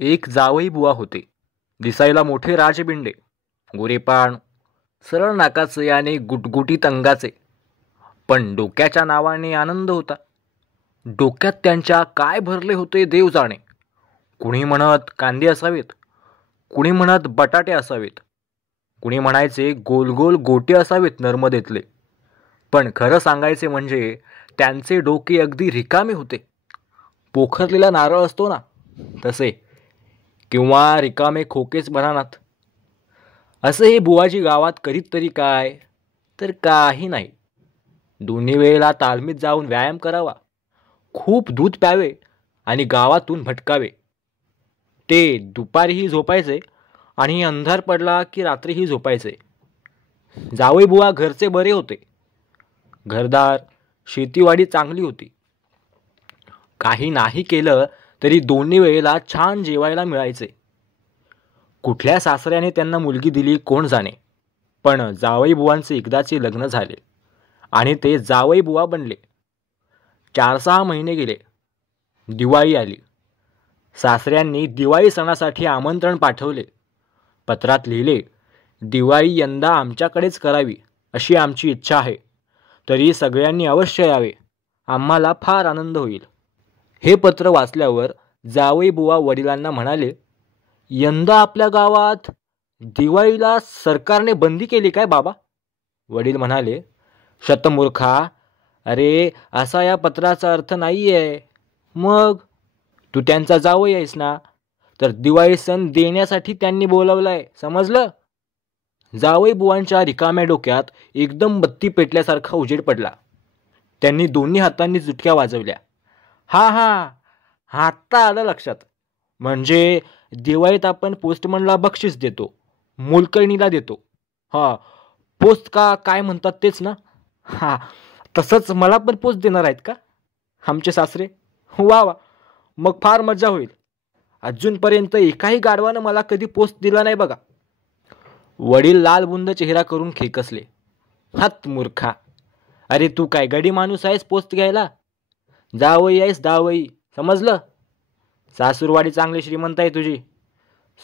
एक जावई बुवा होते. दिसायला मोठे राजबिंडे, गोरेपाण, सरळ नाकाचे आणि गुटगुटीत अंगाचे. पण डोक्याच्या नावाने आनंद होता. डोक्यात त्यांच्या काय भरले होते देव जाणे. कुणी म्हणत कांदे असावेत, कुणी म्हणत बटाटे असावेत, कुणी म्हणायचे गोल गोल गोटे असावेत नर्मदेतले. पण खरं सांगायचे म्हणजे त्यांचे डोके अगदी रिकामे होते. पोखरलेला नारळ असतो ना तसे, किंवा रिकामे खोकेच बनानात. असे हे बुवाजी गावात करीत तरी काय, तर काही नाही. दोन्ही वेळेला तालमीत जाऊन व्यायाम करावा, खूप दूध प्यावे आणि गावातून भटकावे. ते दुपारीही झोपायचे आणि अंधार पडला की रात्रीही झोपायचे. जावई बुवा घरचे बरे होते. घरदार, शेतीवाडी चांगली होती. काही नाही केलं तरी दोन्ही वेळेला छान जेवायला मिळायचे. कुठल्या सासऱ्याने त्यांना मुलगी दिली कोण जाणे, पण जावई बुवांचे एकदाचे लग्न झाले आणि ते जावई बुवा बनले. 4-6 महिने गेले. दिवाळी आली. सासऱ्यांनी दिवाळी सणासाठी आमंत्रण पाठवले. पत्रात लिहिले, दिवाळी यंदा आमच्याकडेच करावी अशी आमची इच्छा आहे. तरी सगळ्यांनी अवश्य यावे, आम्हाला फार आनंद होईल. हे पत्र वाचल्यावर जावई बुवा वडिलांना म्हणाले, यंदा आपल्या गावात दिवाळीला सरकारने बंदी केली काय बाबा? वडील म्हणाले, शतमूर्खा, अरे असा या पत्राचा अर्थ नाही आहे. मग तू त्यांचा जावई आहेस ना, तर दिवाळी सण देण्यासाठी त्यांनी बोलवलाय, समजलं? जावई बुवांच्या रिकाम्या डोक्यात एकदम बत्ती पेटल्यासारखा उजेड पडला. त्यांनी दोन्ही हातांनी जुटक्या वाजवल्या. हा हा, आत्ता आलं लक्षात. म्हणजे दिवाळीत आपण पोस्टमनला बक्षीस देतो, मोलकरणीला देतो. हा, पोस्ट का काय म्हणतात तेच ना? हा, तसंच मला पण पोस्ट देणार आहेत का आमचे सासरे? वा वा, मग फार मजा होईल. अजूनपर्यंत एकाही गाढवानं मला कधी पोस्ट दिला नाही बघा. वडील लालबुंद चेहरा करून खेकसले. हात मूर्खा, अरे तू काय गडी माणूस आहेस पोस्ट घ्यायला? जावई आहेस जावई, समजलं? सासूरवाडी चांगली श्रीमंत आहे तुझी.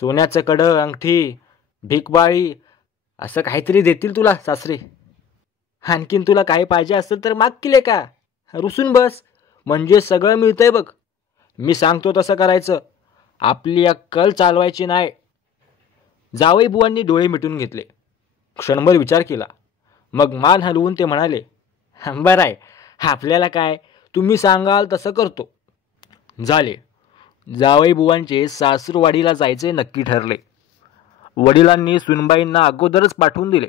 सोन्याचं कडं, अंगठी, भिकबाळी असं काहीतरी देतील तुला सासरे. आणखीन तुला काही पाहिजे असेल तर माग केले का, रुसून बस, म्हणजे सगळं मिळतंय बघ. मी सांगतो तसं करायचं, आपली अक्कल चालवायची नाही. जावई बुवांनी डोळे मिटून घेतले. क्षणभर विचार केला. मग मान हलवून ते म्हणाले, बरं आहे, आपल्याला काय, तुम्ही सांगाल तसं करतो. झाले. जावई बुवांचे सासूरवाडीला जायचे नक्की ठरले. वडिलांनी सुनबाईंना अगोदरच पाठवून दिले.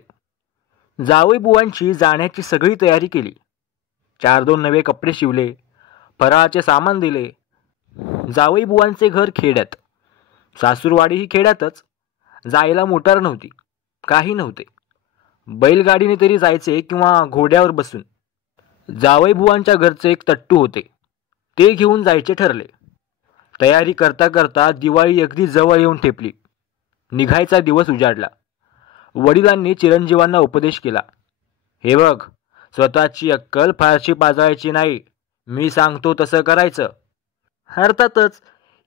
जावई बुवांची जाण्याची सगळी तयारी केली. 4-2 नवे कपडे शिवले, फराळाचे सामान दिले. जावई बुवांचे घर खेड्यात, सासूरवाडीही खेड्यातच. जायला मोटार नव्हती, काही नव्हते. बैलगाडीने तरी जायचे किंवा घोड्यावर बसून. जावई बुवांच्या घरचे एक तट्टू होते, ते घेऊन जायचे ठरले. तयारी करता करता दिवाळी अगदी जवळ येऊन ठेपली. निघायचा दिवस उजाडला. वडिलांनी चिरंजीवांना उपदेश केला, हे बघ, स्वतःची अक्कल फारशी पाजळायची नाही, मी सांगतो तसं करायचं. अर्थातच,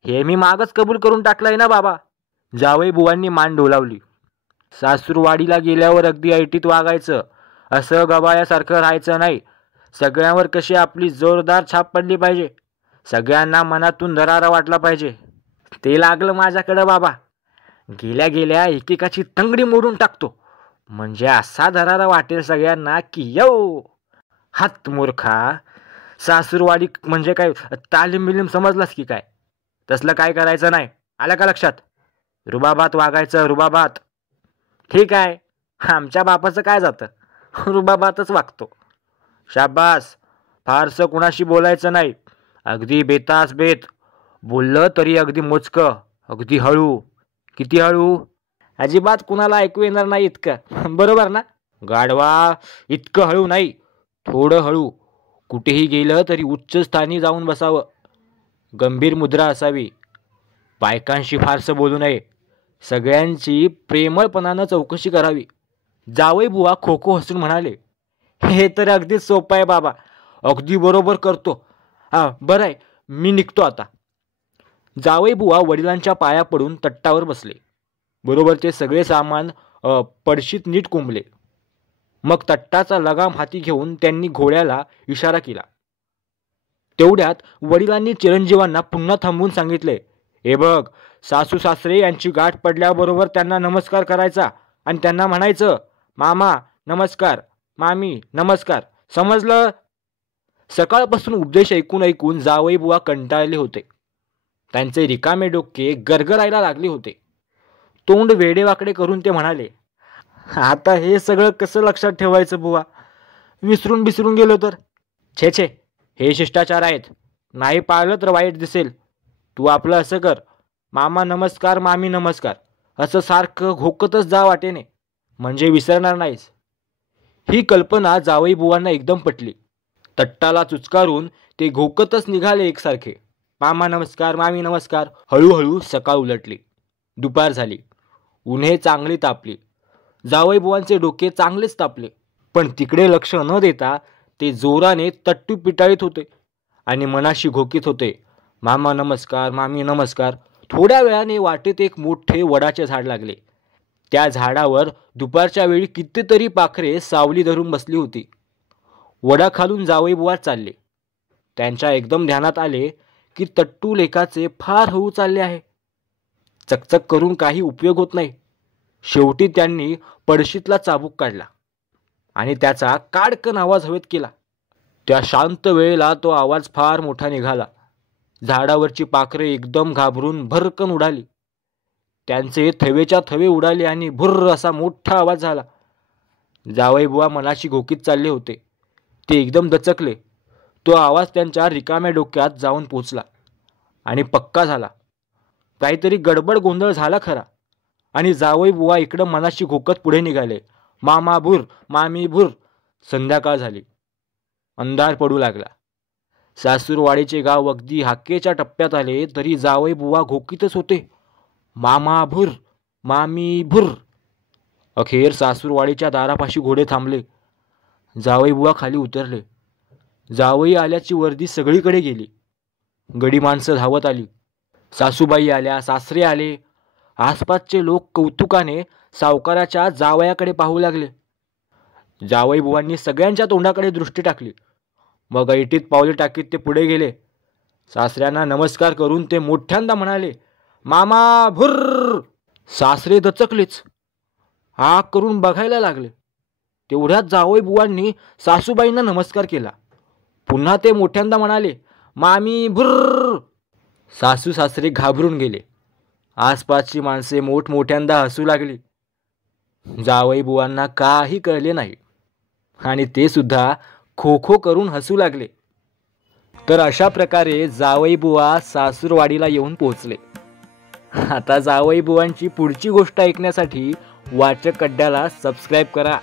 हे मी मागच कबूल करून टाकलंय ना बाबा. जावई बुवांनी मान डोलावली. सासूरवाडीला गेल्यावर अगदी ऐटीत वागायचं, असं गबाळ्यासारखं राहायचं नाही. सगळ्यांवर कशी आपली जोरदार छाप पडली पाहिजे, सगळ्यांना मनातून दरारा वाटला पाहिजे. ते लागलं माझ्याकडं बाबा. गेल्या गेल्या एकेकाची तंगडी मोडून टाकतो, म्हणजे असा दरारा वाटेल सगळ्यांना की यो. हात मूर्खा, सासूरवाडी म्हणजे काय तालीम बिलीम समजलास की काय? तसलं काय करायचं नाही, आलं का लक्षात? रुबाबात वागायचं, रुबाबात. ठीक आहे, आमच्या बापाचं काय जातं, रुबाबातच वागतो. शाबास, फारसं कुणाशी बोलायचं नाही, अगदी बेतास बेत. बोललं तरी अगदी मोजकं, अगदी हळू. किती हळू? अजिबात कुणाला ऐकू येणार नाही इतकं, बरोबर ना? गाढवा, इतकं हळू नाही, थोडं हळू. कुठेही गेलं तरी उच्च स्थानी जाऊन बसावं. गंभीर मुद्रा असावी. बायकांशी फारसं बोलू नये. सगळ्यांची प्रेमळपणानं चौकशी करावी. जावई बुवा खो खो हसून म्हणाले, हे तर अगदीच सोपं आहे बाबा, अगदी बरोबर करतो. हा, बरं आहे, मी निघतो आता. जावई बुवा वडिलांच्या पाया पडून तट्टावर बसले. बरोबर ते सगळे सामान पडशीत नीट कोंबले. मग तट्टाचा लगाम हाती घेऊन त्यांनी घोड्याला इशारा केला. तेवढ्यात वडिलांनी चिरंजीवांना पुन्हा थांबवून सांगितले, हे बघ, सासू सासरे यांची गाठ पडल्याबरोबर त्यांना नमस्कार करायचा आणि त्यांना म्हणायचं, मामा नमस्कार, मामी नमस्कार, समजलं? सकाळपासून उपदेश ऐकून ऐकून जावई बुवा कंटाळले होते. त्यांचे रिकामे डोके गरगरायला लागले होते. तोंड वेडेवाकडे करून ते म्हणाले, आता हे सगळं कसं लक्षात ठेवायचं बुवा? विसरून बिसरून गेलो तर? छे छे, हे शिष्टाचार आहेत, नाही पाळलं तर वाईट दिसेल. तू आपलं असं कर, मामा नमस्कार, मामी नमस्कार असं सारखं घोकतच जा वाटेने, म्हणजे विसरणार नाहीस. ही कल्पना जावई बुवांना एकदम पटली. तट्टाला चुचकारून ते घोकतच निघाले एकसारखे, मामा नमस्कार, मामी नमस्कार. हळूहळू सकाळ उलटली. दुपार झाली. उन्हे चांगली तापली. जावई बुवांचे डोके चांगलेच तापले. पण तिकडे लक्ष न देता ते जोराने तट्टू पिटाळीत होते आणि मनाशी घोकीत होते, मामा नमस्कार, मामी नमस्कार. थोड्या वेळाने वाटेत एक मोठे वडाचे झाड लागले. त्या झाडावर दुपारच्या वेळी कितीतरी पाखरे सावली धरून बसली होती. वडाखालून जावई बुवा चालले. त्यांच्या एकदम ध्यानात आले की तट्टू लेकाचे फार हळू चालले आहे. चकचक करून काही उपयोग होत नाही. शेवटी त्यांनी पडशीतला चाबूक काढला आणि त्याचा काडकन आवाज हवेत केला. त्या शांत वेळेला तो आवाज फार मोठा निघाला. झाडावरची पाखरे एकदम घाबरून भरकन उडाली. त्यांचे थवेच्या थवे उडाले आणि भुर्र असा मोठा आवाज झाला. जावई बुवा मनाशी घोकीत चालले होते. ते एकदम दचकले. तो आवाज त्यांच्या रिकाम्या डोक्यात जाऊन पोचला आणि पक्का झाला. काहीतरी गडबड गोंधळ झाला खरा. आणि जावई बुवा इकडं मनाशी घोकत पुढे निघाले, मामा भूर, मामी भूर. संध्याकाळ झाली. अंधार पडू लागला. सासूरवाडीचे गाव अगदी हाकेच्या टप्प्यात आले तरी जावई बुवा घोकीतच होते, मामा भूर, मामी भूर. अखेर सासूरवाडीच्या दारापाशी घोडे थांबले. जावई बुवा खाली उतरले. जावई आल्याची वर्दी सगळीकडे गेली. गडी माणसं धावत आली. सासूबाई आल्या, सासरे आले. आसपासचे लोक कौतुकाने सावकाराच्या जावयाकडे पाहू लागले. जावई बुवांनी सगळ्यांच्या तोंडाकडे दृष्टी टाकली. मग ऐटीत पावले टाकीत ते पुढे गेले. सासऱ्यांना नमस्कार करून ते मोठ्यांदा म्हणाले, मामा भुर्र. सासरे दचकलेच. आग करून बघायला लागले. तेवढ्यात जावई बुवांनी सासूबाईंना नमस्कार केला. पुन्हा ते मोठ्यांदा म्हणाले, मामी भुर्र. सासू सासरे घाबरून गेले. आसपासची माणसे मोठमोठ्यांदा हसू लागली. जावई बुवांना काही कळले नाही आणि ते सुद्धा खो खो करून हसू लागले. तर अशा प्रकारे जावई बुवा सासूरवाडीला येऊन पोहोचले. आता जावई बुवांची पुढची गोष्ट ऐकण्यासाठी वाचक अड्ड्याला सबस्क्राईब करा.